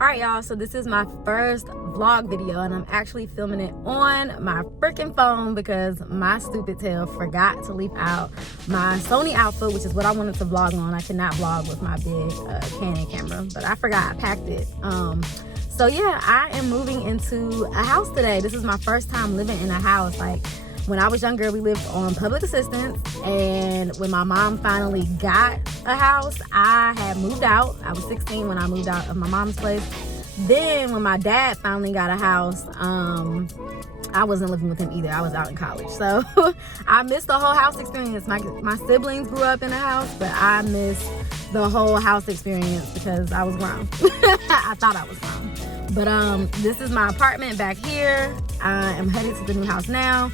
Alright y'all, so this is my first vlog video and I'm actually filming it on my freaking phone because my stupid tail forgot to leave out my Sony outfit, which is what I wanted to vlog on. I cannot vlog with my big Canon camera, but I forgot I packed it. So yeah, I am moving into a house today. This is my first time living in a house. Like, when I was younger, we lived on public assistance, and when my mom finally got a house, I had moved out. I was 16 when I moved out of my mom's place. Then when my dad finally got a house, I wasn't living with him either. I was out in college. So I missed the whole house experience. My siblings grew up in a house, but I missed the whole house experience because I was grown. I thought I was grown. But this is my apartment back here. I am headed to the new house now.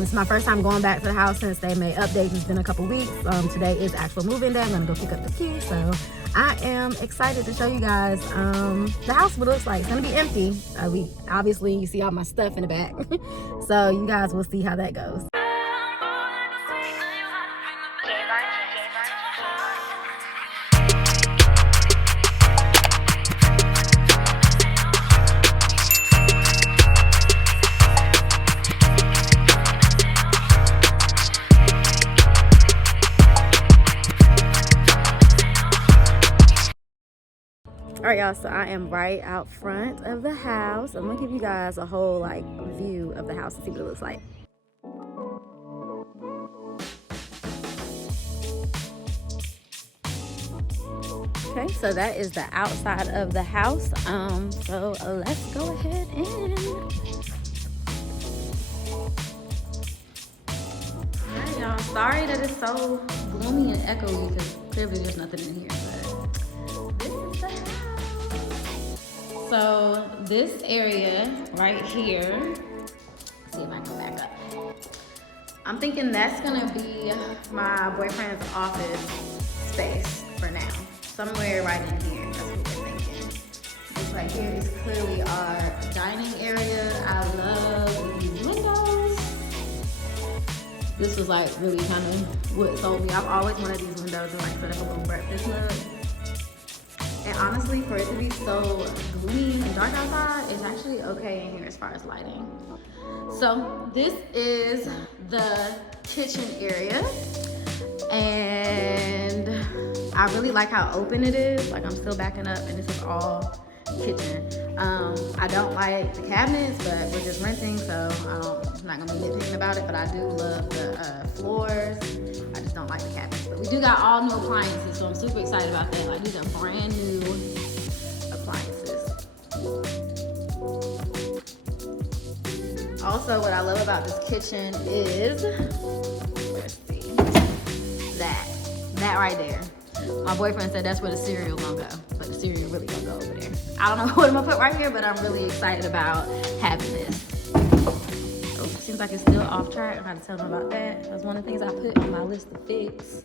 It's my first time going back to the house since they made updates. It's been a couple weeks. Today is actual move-in day. I'm gonna go pick up the key. So I am excited to show you guys the house, what it looks like. It's gonna be empty. Obviously, you see all my stuff in the back. So you guys will see how that goes. All right, y'all, so I am right out front of the house. I'm gonna give you guys a whole like view of the house and see what it looks like. Okay, so that is the outside of the house. So let's go ahead and... All right, y'all, sorry that it's so gloomy and echoey because clearly there's nothing in here, but this is the house. So this area right here, let's see if I can back up. I'm thinking that's gonna be my boyfriend's office space for now. Somewhere right in here, that's what we're thinking. This right here is clearly our dining area. I love these windows. This was like really kind of what sold me. I've always wanted these windows and like set up a little breakfast nook. And honestly, for it to be so gloomy and dark outside, it's actually okay in here as far as lighting. So this is the kitchen area. And I really like how open it is. Like, I'm still backing up and this is all kitchen. I don't like the cabinets, but we're just renting, so I'm not gonna be nitpicking about it, but I do love the floors. I just don't like the cabinets. But we do got all new appliances, so I'm super excited about that. Like, these are brand new appliances. Also, what I love about this kitchen is, let's see, that right there. My boyfriend said that's where the cereal gonna go, but the cereal really gonna go over there. I don't know what I'm gonna put right here, but I'm really excited about having this. Oh, seems like it's still off track. I gotta tell them about that. That's one of the things I put on my list to fix.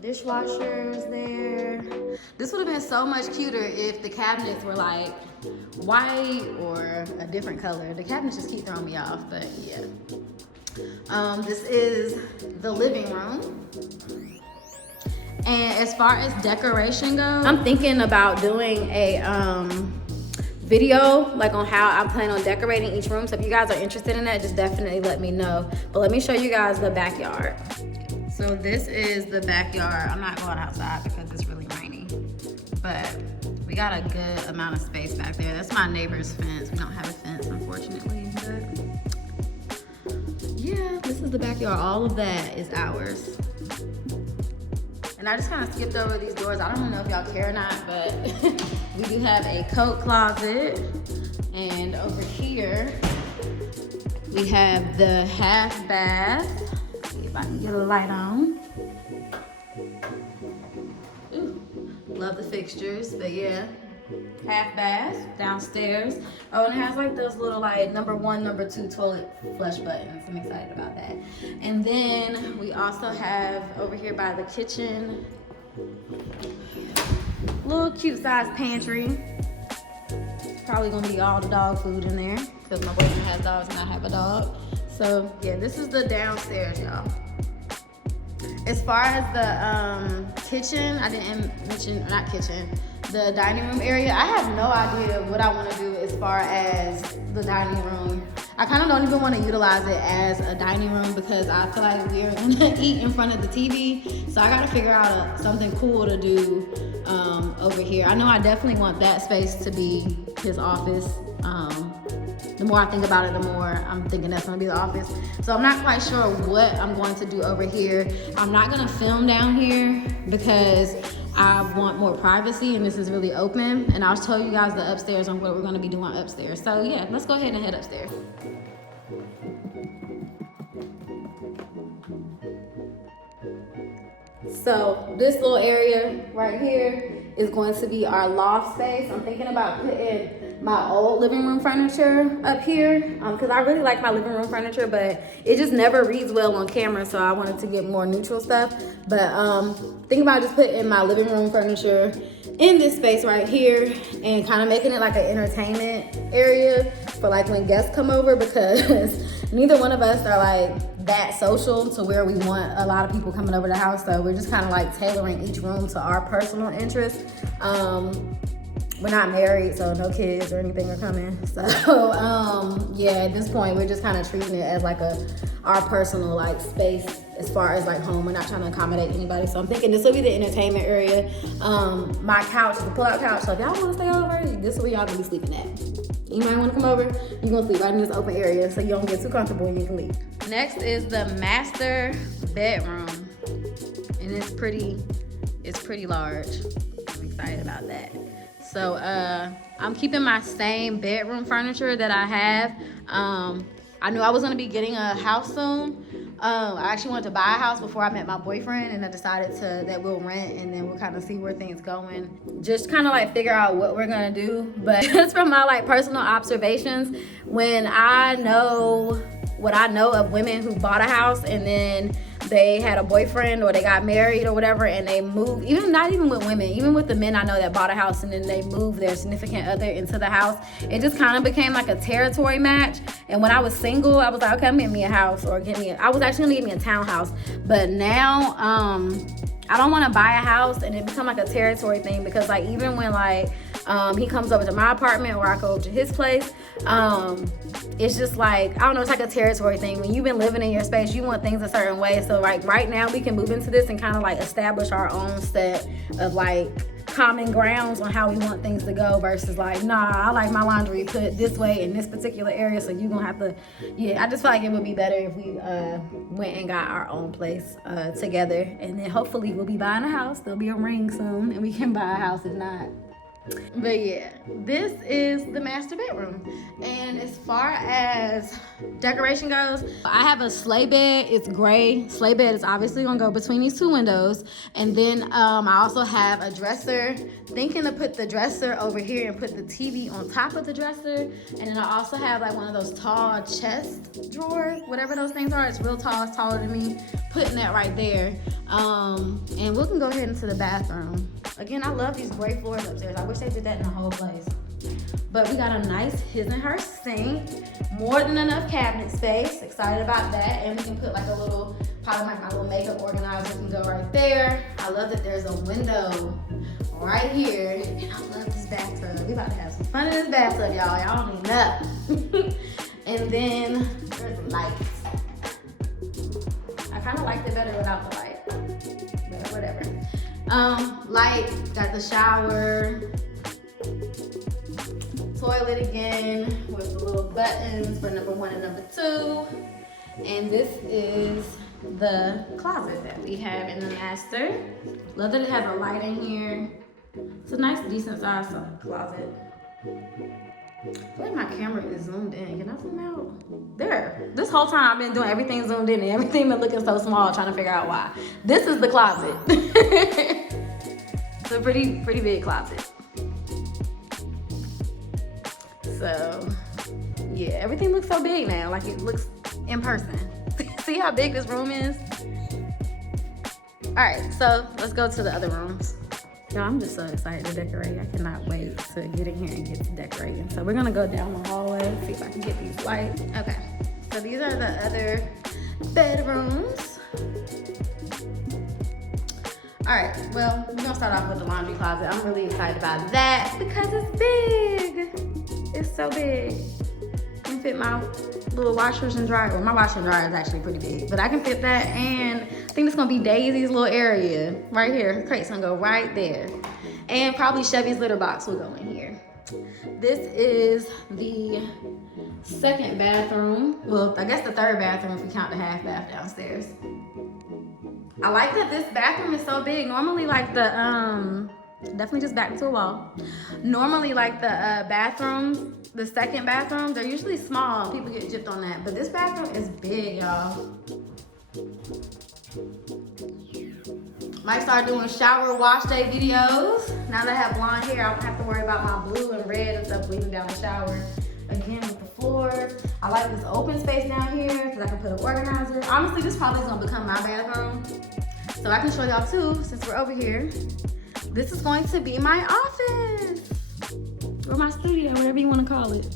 Dishwasher's there. This would have been so much cuter if the cabinets were like white or a different color. The cabinets just keep throwing me off, but yeah. This is the living room. And as far as decoration goes, I'm thinking about doing a video like on how I plan on decorating each room. So if you guys are interested in that, just definitely let me know. But let me show you guys the backyard. So this is the backyard. I'm not going outside because it's really rainy, but we got a good amount of space back there. That's my neighbor's fence. We don't have a fence, unfortunately, but yeah, this is the backyard. All of that is ours. And I just kind of skipped over these doors. I don't know if y'all care or not, but we do have a coat closet. And over here, we have the half bath. Let's see if I can get a light on. Ooh, love the fixtures, but yeah. Half bath downstairs. Oh, and it has like those little like number 1, number 2 toilet flush buttons. I'm excited about that. And then we also have over here by the kitchen, little cute size pantry. It's probably gonna be all the dog food in there because my boyfriend has dogs and I have a dog. So yeah, this is the downstairs, y'all. As far as the kitchen, I didn't mention, not kitchen, the dining room area. I have no idea what I want to do as far as the dining room. I kind of don't even want to utilize it as a dining room because I feel like we're gonna eat in front of the TV. So I gotta figure out something cool to do over here. I know I definitely want that space to be his office. The more I think about it, the more I'm thinking that's gonna be the office. So I'm not quite sure what I'm going to do over here. I'm not gonna film down here because I want more privacy and this is really open. And I'll tell you guys the upstairs on what we're gonna be doing upstairs. So yeah, let's go ahead and head upstairs. So this little area right here is going to be our loft space. I'm thinking about putting my old living room furniture up here because I really like my living room furniture, but it just never reads well on camera, so I wanted to get more neutral stuff. But thinking about just putting my living room furniture in this space right here and kind of making it like an entertainment area for like when guests come over, because neither one of us are like that social to where we want a lot of people coming over the house. So we're just kind of like tailoring each room to our personal interests. We're not married, so no kids or anything are coming. So yeah, at this point we're just kind of treating it as like our personal like space as far as like home. We're not trying to accommodate anybody. So I'm thinking this will be the entertainment area. My couch, the pull-out couch. So if y'all want to stay over, this is where y'all gonna be sleeping at. You might want to come over, you're gonna sleep right in this open area so you don't get too comfortable and you can leave. Next is the master bedroom, and it's pretty large. I'm excited about that. So I'm keeping my same bedroom furniture that I have. I knew I was gonna be getting a house soon. I actually wanted to buy a house before I met my boyfriend, and I decided that we'll rent and then we'll kind of see where things going. Just kind of like figure out what we're gonna do. But just from my like personal observations, when I know what I know of women who bought a house and then they had a boyfriend or they got married or whatever and they moved, not even with women, even with the men I know that bought a house and then they moved their significant other into the house, it just kind of became like a territory match. And when I was single, I was like, okay, I'm getting me a house, or I was actually gonna get me a townhouse. But now I don't want to buy a house and it become like a territory thing, because like even when like he comes over to my apartment or I go to his place, it's just like, I don't know, it's like a territory thing. When you've been living in your space, you want things a certain way. So like right now we can move into this and kind of like establish our own set of like common grounds on how we want things to go, versus like, nah, I like my laundry put this way in this particular area, so you're gonna have to, I just feel like it would be better if we went and got our own place together, and then hopefully we'll be buying a house. There'll be a ring soon and we can buy a house if not. But yeah, this is the master bedroom. And as far as decoration goes, I have a sleigh bed. It's gray. Sleigh bed is obviously gonna go between these two windows. And then I also have a dresser. Thinking to put the dresser over here and put the TV on top of the dresser. And then I also have like one of those tall chest drawers, whatever those things are. It's real tall, it's taller than me. Putting that right there. And we can go ahead into the bathroom. Again, I love these gray floors upstairs. I wish they did that in the whole place. But we got a nice his and her sink. More than enough cabinet space. Excited about that. And we can put like a little, probably like my little makeup organizer can go right there. I love that there's a window right here. And I love this bathtub. We about to have some fun in this bathtub, y'all. Y'all don't need nothing. And then there's lights. I kind of liked it better without the light. But whatever. Light, got the shower, toilet again with the little buttons for number 1 and number 2. And this is the closet that we have in the master. Love that it has a light in here. It's a nice, decent size closet. I feel like my camera is zoomed in. Can I zoom out? There. This whole time I've been doing everything zoomed in and everything been looking so small, trying to figure out why. This is the closet. It's a pretty big closet. So yeah, everything looks so big now, like it looks in person. See how big this room is? All right, so let's go to the other rooms. Y'all, I'm just so excited to decorate. I cannot wait to get in here and get to decorating. So we're gonna go down the hallway, see if I can get these lights. Okay, so these are the other bedrooms. All right, well, we're gonna start off with the laundry closet. I'm really excited about that because it's big. It's so big. I can fit my little washers and dryer. Well, my washer and dryer is actually pretty big, but I can fit that. And I think it's gonna be Daisy's little area right here. Her crate's gonna go right there. And probably Chevy's litter box will go in here. This is the second bathroom. Well, I guess the third bathroom if we count the half bath downstairs. I like that this bathroom is so big. Normally like the, definitely just back to a wall. Normally like the bathrooms, the second bathroom, they're usually small. People get gypped on that. But this bathroom is big, y'all. Might start doing shower wash day videos. Now that I have blonde hair, I don't have to worry about my blue and red and stuff bleeding down the shower. Again, with the floors. I like this open space down here because I can put an organizer. Honestly, this probably is gonna become my bathroom. So I can show y'all too, since we're over here. This is going to be my office. Or my studio, whatever you wanna call it.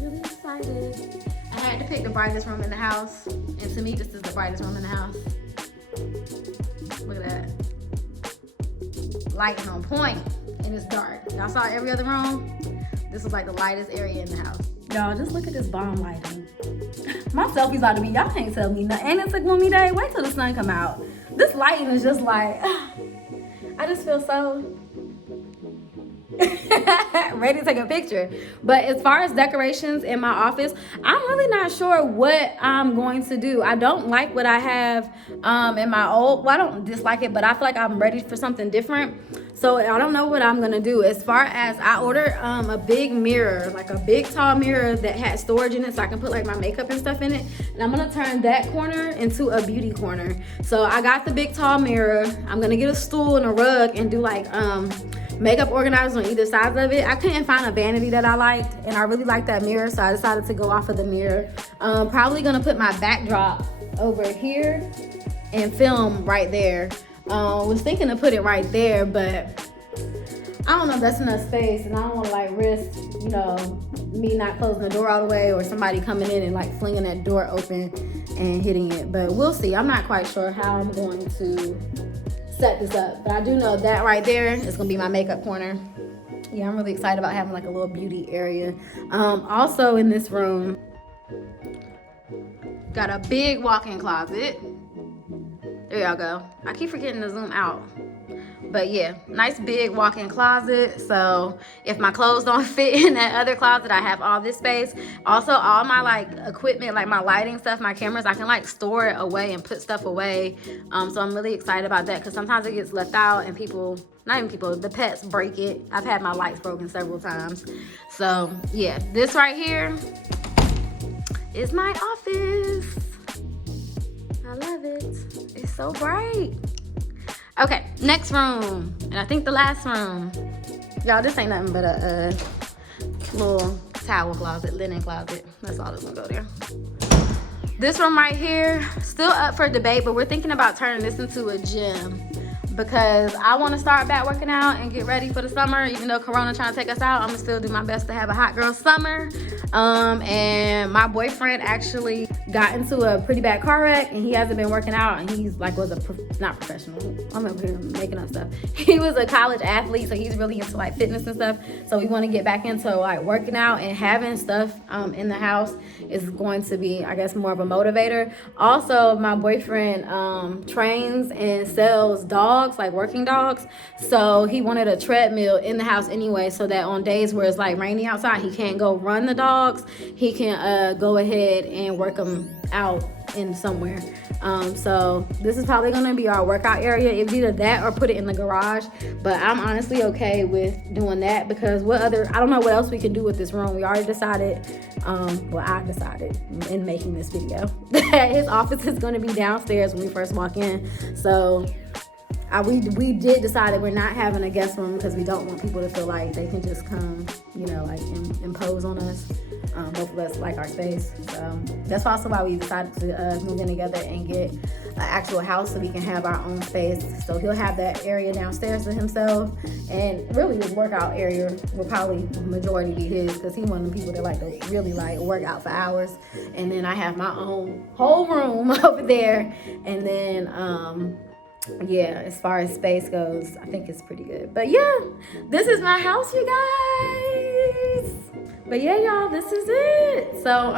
Really excited. I had to pick the brightest room in the house. And to me, this is the brightest room in the house. Look at that. Lighting on point, and it's dark. Y'all saw every other room? This is like the lightest area in the house. Y'all, just look at this bomb lighting. My selfies ought to be, y'all can't tell me nothing. And it's a gloomy day. Wait till the sun come out. This lighting is just like, I just feel so ready to take a picture. But as far as decorations in my office, I'm really not sure what I'm going to do. I don't like what I have in my old, well, I don't dislike it, but I feel like I'm ready for something different. So I don't know what I'm gonna do. As far as I ordered a big mirror, like a big tall mirror that had storage in it so I can put like my makeup and stuff in it. And I'm gonna turn that corner into a beauty corner. So I got the big tall mirror. I'm gonna get a stool and a rug and do like makeup organizers on either side of it. I couldn't find a vanity that I liked, and I really liked that mirror, so I decided to go off of the mirror. Probably gonna put my backdrop over here and film right there. Was thinking to put it right there, but I don't know if that's enough space, and I don't want to like risk, you know, me not closing the door all the way or somebody coming in and like flinging that door open and hitting it. But we'll see. I'm not quite sure how I'm going to set this up, but I do know that right there is gonna be my makeup corner. Yeah, I'm really excited about having like a little beauty area. Also in this room, got a big walk-in closet. There y'all go. I keep forgetting to zoom out. But yeah, nice big walk-in closet. So if my clothes don't fit in that other closet, I have all this space. Also, all my like equipment, like my lighting stuff, my cameras, I can like store it away and put stuff away. So I'm really excited about that because sometimes it gets left out and people, not even people, the pets break it. I've had my lights broken several times. So yeah, this right here is my office. I love it. It's so bright. Okay, next room, and I think the last room. Y'all, this ain't nothing but a little towel closet, linen closet. That's all that's gonna go there. This room right here, still up for debate, but we're thinking about turning this into a gym because I want to start back working out and get ready for the summer. Even though Corona trying to take us out, I'm gonna still do my best to have a hot girl summer. And my boyfriend actually got into a pretty bad car wreck, and he hasn't been working out, and he's like not professional. I'm over here making up stuff. He was a college athlete, so he's really into like fitness and stuff. So we want to get back into like working out, and having stuff in the house is going to be, I guess, more of a motivator. Also, my boyfriend trains and sells dogs, like working dogs. So he wanted a treadmill in the house anyway, so that on days where it's like rainy outside, he can't go run the dogs. He can go ahead and work them out in somewhere. So this is probably gonna be our workout area. It's either that or put it in the garage, but I'm honestly okay with doing that because I don't know what else we can do with this room. We already decided, well, I decided in making this video that his office is gonna be downstairs when we first walk in. So we did decide that we're not having a guest room because we don't want people to feel like they can just come, you know, like impose on us. Both of us like our space. So that's also why we decided to move in together and get an actual house so we can have our own space. So he'll have that area downstairs to himself, and really his workout area will probably majority be his because he's one of the people that like to really like work out for hours. And then I have my own whole room over there, and then yeah, as far as space goes, I think it's pretty good. But yeah, this is my house, you guys. But yeah, y'all, this is it. So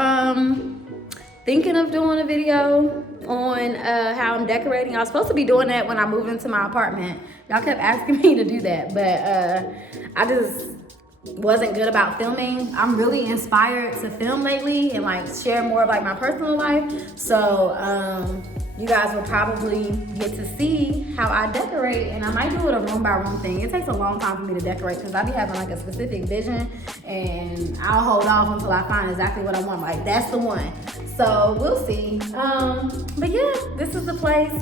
thinking of doing a video on how I'm decorating. I was supposed to be doing that when I moved into my apartment. Y'all kept asking me to do that, but I just wasn't good about filming. I'm really inspired to film lately and like share more of like my personal life. So you guys will probably get to see how I decorate, and I might do it a room by room thing. It takes a long time for me to decorate because I be having like a specific vision, and I'll hold off until I find exactly what I want. Like, that's the one. So we'll see. But yeah, this is the place.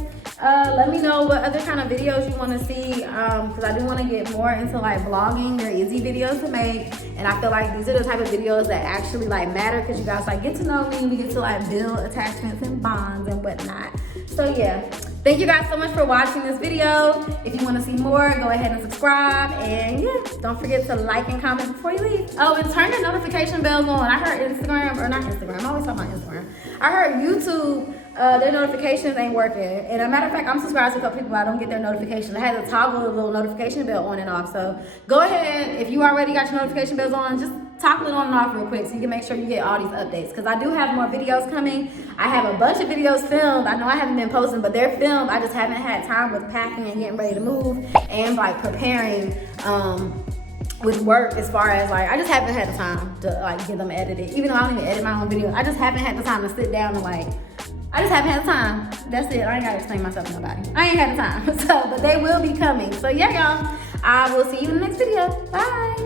Let me know what other kind of videos you want to see, because I do want to get more into like vlogging. They're easy videos to make, and I feel like these are the type of videos that actually like matter, because you guys like get to know me. We get to like build attachments and bonds and whatnot. So yeah, thank you guys so much for watching this video. If you want to see more, go ahead and subscribe, and yeah, don't forget to like and comment before you leave. Oh, and turn your notification bells on. I heard Instagram, or not Instagram, I'm always talking about Instagram. I heard YouTube, their notifications ain't working. And a matter of fact, I'm subscribed to a couple people, I don't get their notifications. I had to toggle the little notification bell on and off. So go ahead, if you already got your notification bells on, just toggle it on and off real quick so you can make sure you get all these updates. Because I do have more videos coming. I have a bunch of videos filmed. I know I haven't been posting, but they're filmed. I just haven't had time with packing and getting ready to move and like preparing with work, as far as like, I just haven't had the time to like get them edited. Even though I don't even edit my own videos, I just haven't had the time to sit down and like, I just haven't had the time. That's it. I ain't gotta explain myself to nobody. I ain't had the time. So, but they will be coming. So yeah, y'all, I will see you in the next video. Bye.